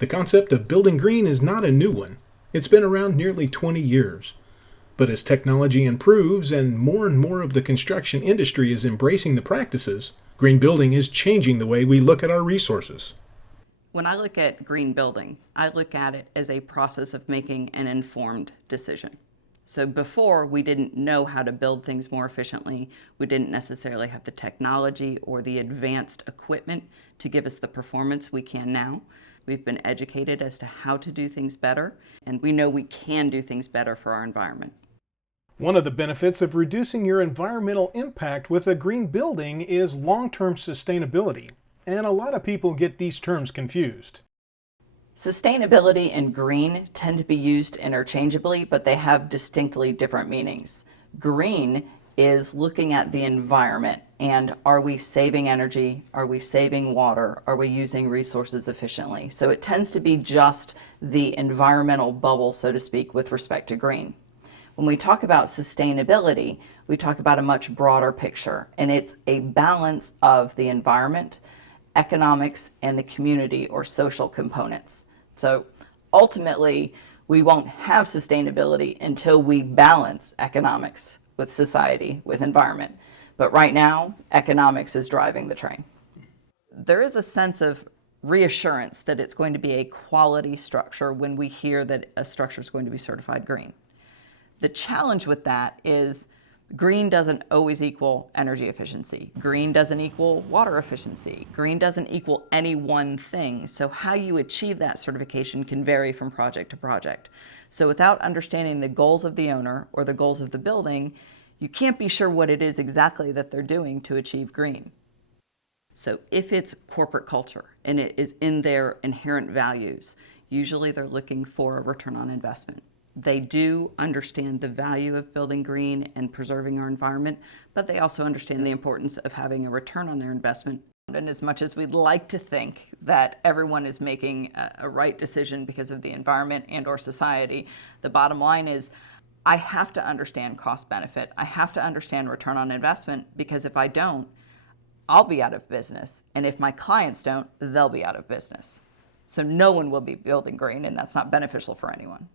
The concept of building green is not a new one. It's been around nearly 20 years. But as technology improves and more of the construction industry is embracing the practices, green building is changing the way we look at our resources. When I look at green building, I look at it as a process of making an informed decision. So before, we didn't know how to build things more efficiently. We didn't necessarily have the technology or the advanced equipment to give us the performance we can now. We've been educated as to how to do things better, and we know we can do things better for our environment. One of the benefits of reducing your environmental impact with a green building is long-term sustainability, and a lot of people get these terms confused. Sustainability and green tend to be used interchangeably, but they have distinctly different meanings. Green is looking at the environment and are we saving energy? Are we saving water? Are we using resources efficiently? So it tends to be just the environmental bubble, so to speak, with respect to green. When we talk about sustainability, we talk about a much broader picture, and it's a balance of the environment, economics, and the community or social components. So ultimately, we won't have sustainability until we balance economics with society, with environment. But right now, economics is driving the train. There is a sense of reassurance that it's going to be a quality structure when we hear that a structure is going to be certified green. The challenge with that is green doesn't always equal energy efficiency. Green doesn't equal water efficiency. Green doesn't equal any one thing. So how you achieve that certification can vary from project to project. So without understanding the goals of the owner or the goals of the building, you can't be sure what it is exactly that they're doing to achieve green. So if it's corporate culture and it is in their inherent values, usually they're looking for a return on investment. They do understand the value of building green and preserving our environment, but they also understand the importance of having a return on their investment. And as much as we'd like to think that everyone is making a right decision because of the environment and or society, the bottom line is I have to understand cost benefit. I have to understand return on investment, because if I don't, I'll be out of business. And if my clients don't, they'll be out of business. So no one will be building green, and that's not beneficial for anyone.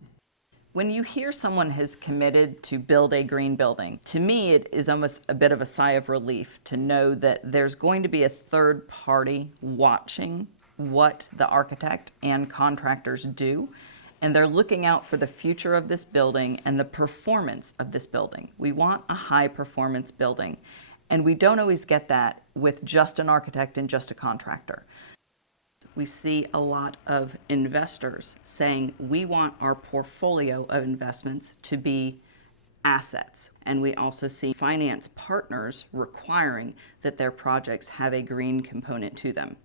When you hear someone has committed to build a green building, to me it is almost a bit of a sigh of relief to know that there's going to be a third party watching what the architect and contractors do, and they're looking out for the future of this building and the performance of this building. We want a high performance building, and we don't always get that with just an architect and just a contractor. We see a lot of investors saying we want our portfolio of investments to be assets. And we also see finance partners requiring that their projects have a green component to them.